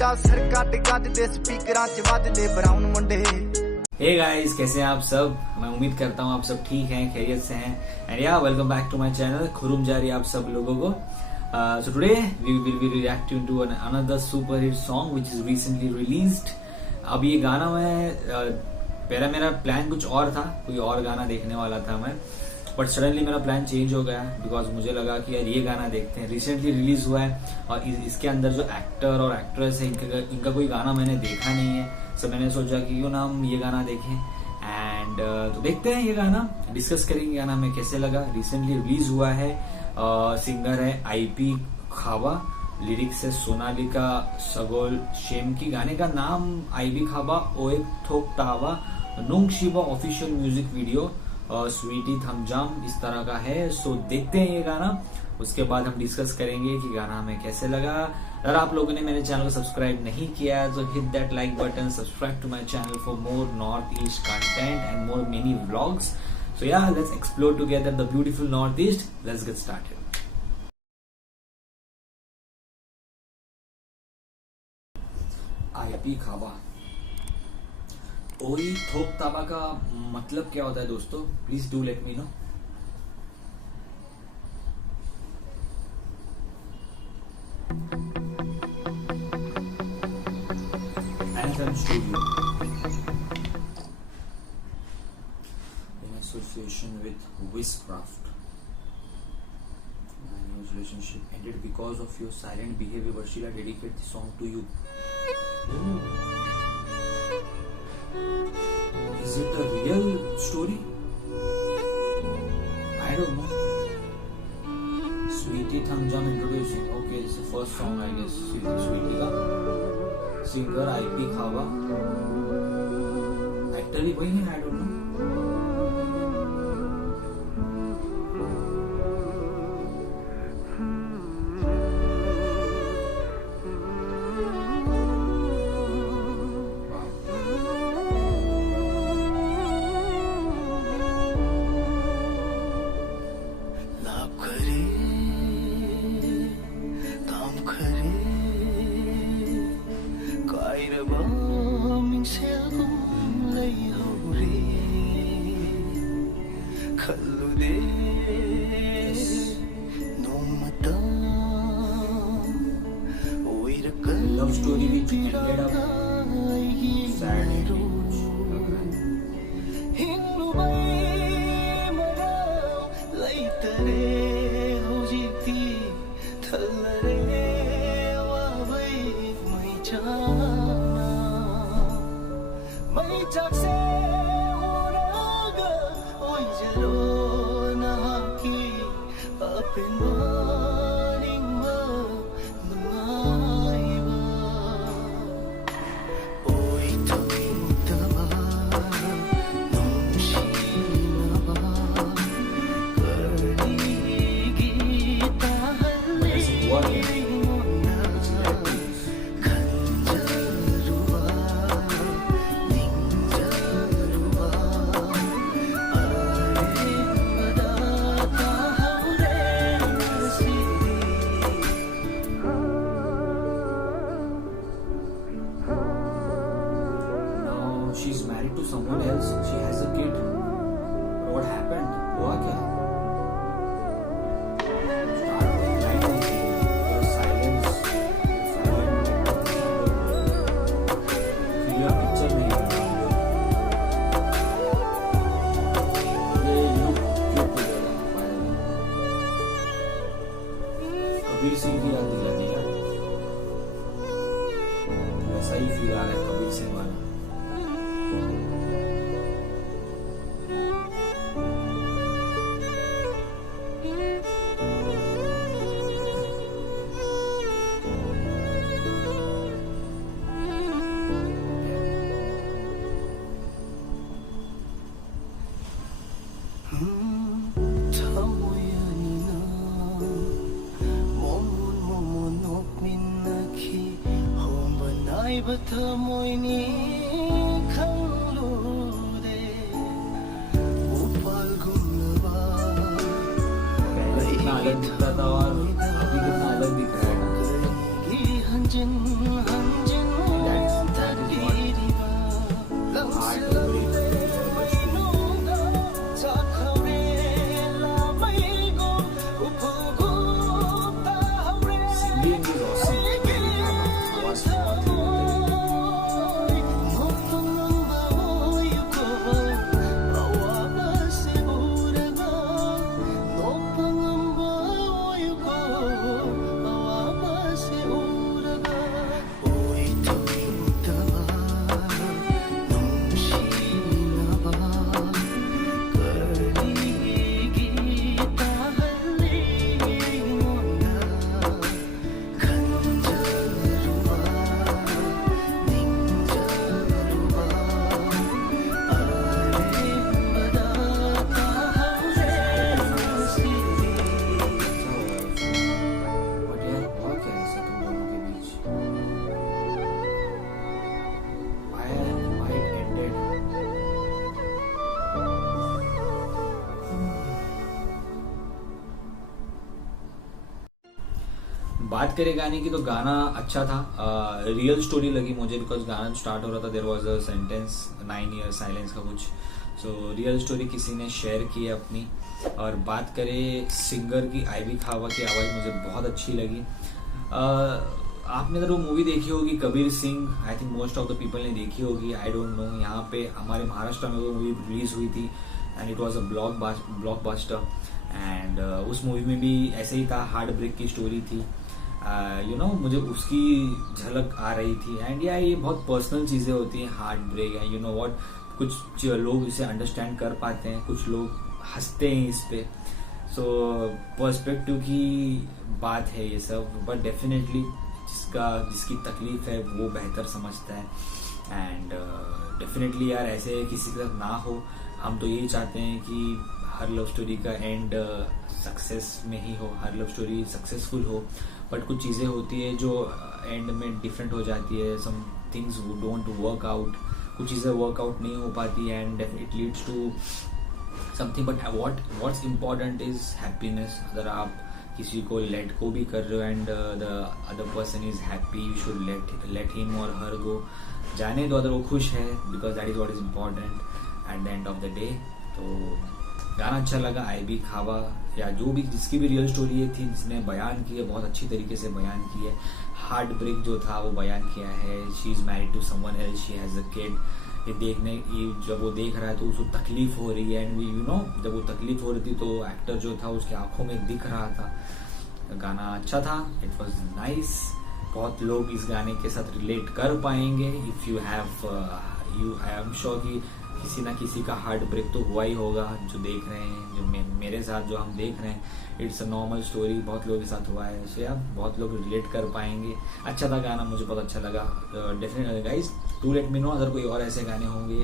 ਵੱਡਾ ਸਿਰ ਕੱਟ ਗੱਜ ਦੇ ਸਪੀਕਰਾਂ 'ਚ ਵੱਜਦੇ ਬਰਾਊਨ ਮੁੰਡੇ। हे गाइस, कैसे हैं आप सब? मैं उम्मीद करता हूँ आप सब ठीक हैं, खैरियत से हैं। And yeah welcome back to my channel Khurram जारी आप सब लोगों को। So today we will be reacting to another super hit song which is recently released. अब ये गाना मेरा प्लान कुछ और था, कोई और गाना देखने वाला था मैं, बट सडनली मेरा प्लान चेंज हो गया बिकॉज मुझे लगा कि यार ये गाना देखते हैं। रिसेंटली रिलीज हुआ है और इसके अंदर जो एक्टर और एक्ट्रेस है इनका कोई गाना मैंने देखा नहीं है, सो मैंने सोचा कि क्यों ना हम ये गाना देखें। एंड तो देखते हैं ये गाना, डिस्कस करेंगे गाना में कैसे लगा। रिसेंटली रिलीज हुआ है, सिंगर है IP खाबा, लिरिक्स है सोनालिका सगोल शेम की। गाने का नाम IP खाबा ओ एक थोक तावा नुंग शिवा official music video Sweety Thamjam इस तरह का है। सो देखते हैं ये गाना, उसके बाद हम डिस्कस करेंगे कि गाना हमें कैसे लगा। अगर आप लोगों ने मेरे चैनल को सब्सक्राइब नहीं किया है तो hit that like button, subscribe to my channel for more North East content and more many vlogs. So yeah let's explore together the beautiful North East. Let's get started. IP खाबा ओई थोक ताबा का मतलब क्या होता है दोस्तों? Please do let me no. Anthem Studio in association with Wizcraft. My new relationship ended because of your silent behavior, but Sheila dedicate the song to you. Is it a real story? I don't know. Sweetie Thamjam introducing. Okay, it's the first song I guess. Sweetie का singer IP खाबा, actor ही वही है, I don't know. Love story which ended up sad. She's married to someone else. She has a kid. What happened? हुआ क्या? कबीर सिंह की याद दिला दिया, ऐसा ही फील आ रहा है कबीर सिंह वाला। Batamoyni khallude upal gumlaba कितना अलग दिखता था और अभी कितना अलग दिख रहा है। hanjin hanjin बात करें गाने की तो गाना अच्छा था, रियल स्टोरी लगी मुझे, बिकॉज गाना स्टार्ट हो रहा था there was a sentence 9 year silence का कुछ, सो रियल स्टोरी किसी ने शेयर की है अपनी। और बात करें सिंगर की, आईबी खावा की आवाज़ मुझे बहुत अच्छी लगी। आपने अगर वो मूवी देखी होगी Kabir Singh, I think most of the people ने देखी होगी, आई डोंट नो। यहाँ पे हमारे महाराष्ट्र में वो मूवी रिलीज हुई थी and it was a blockbuster. And उस मूवी में भी ऐसे ही था, हार्ट ब्रेक की स्टोरी थी, यू नो मुझे उसकी झलक आ रही थी। एंड या ये बहुत पर्सनल चीज़ें होती हैं, हार्ट ब्रेक है, यू नो व्हाट, कुछ लोग इसे अंडरस्टैंड कर पाते हैं, कुछ लोग हंसते हैं इस पे। सो पर्सपेक्टिव की बात है ये सब, बट डेफिनेटली जिसकी तकलीफ है वो बेहतर समझता है। एंड डेफिनेटली यार ऐसे किसी के साथ ना हो। हम तो यही चाहते हैं कि हर लव स्टोरी का एंड सक्सेस में ही हो, हर लव स्टोरी सक्सेसफुल हो। बट कुछ चीज़ें होती है जो एंड में डिफरेंट हो जाती है, some things don't work out, कुछ चीज़ें वर्कआउट नहीं हो पाती and it leads to something. But what's important is happiness. अगर आप किसी को लेट को भी कर रहे हो and the other person is happy, you should let him और हर गो, जाने दो अगर वो खुश है, because that is what is important at the end of the day. तो गाना अच्छा लगा, आईबी खावा या जो भी जिसकी भी रियल स्टोरी ये थी, जिसने बयान की है बहुत अच्छी तरीके से बयान की है। हार्ट ब्रेक जो था वो बयान किया है, she is married to someone else, she has a kid. ये जब वो देख रहा है तो उसको तकलीफ हो रही है एंड यू नो जब वो तकलीफ हो रही थी तो एक्टर जो था उसकी आंखों में दिख रहा था। गाना अच्छा था, इट वाज नाइस। बहुत लोग इस गाने के साथ रिलेट कर पाएंगे। If you have I am sure कि किसी ना किसी का हार्ट ब्रेक तो हुआ ही होगा जो देख रहे हैं, जो मेरे साथ जो हम देख रहे हैं, इट्स अ नॉर्मल स्टोरी, बहुत लोगों के साथ हुआ है। सो यार बहुत लोग रिलेट कर पाएंगे। अच्छा था गाना, मुझे बहुत अच्छा लगा। Definitely guys to let me know अगर कोई और ऐसे गाने होंगे,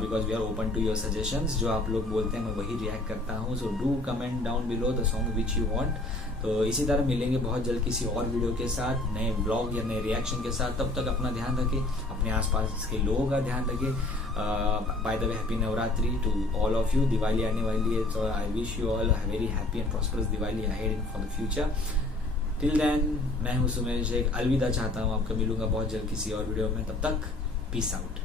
because we are open to your suggestions. जो आप लोग बोलते हैं मैं वही रिएक्ट करता हूँ। So do comment down below the song which you want. तो इसी तरह मिलेंगे बहुत जल्द किसी और वीडियो के साथ, नए ब्लॉग या नए रिएक्शन के साथ। तब तक अपना ध्यान रखें, अपने आसपास के लोगों का ध्यान रखें। By the way happy Navratri to all of you. Diwali आने वाली है, so I wish you all very happy and prosperous Diwali ahead for the future. Till then मैं हूँ सुमेर शेख, अलविदा चाहता हूँ। आपको मिलूंगा बहुत जल्द किसी और वीडियो में, तब तक पीस आउट।